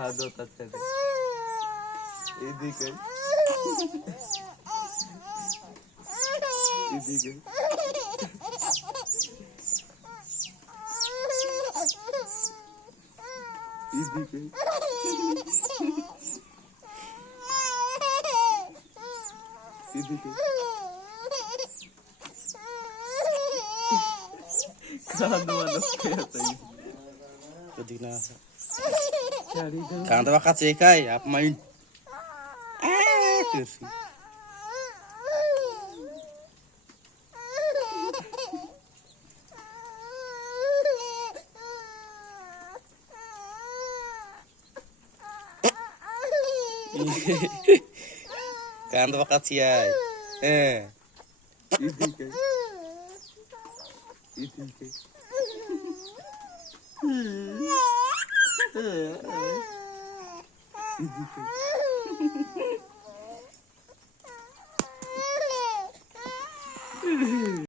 খাওয়া তার সাথে এদিকে এদিকে এদিকে এদিকে Kanto bakatsi kai apa main? Kursi. Kanto bakatsi ai. এদিকে এদিকে এদিকে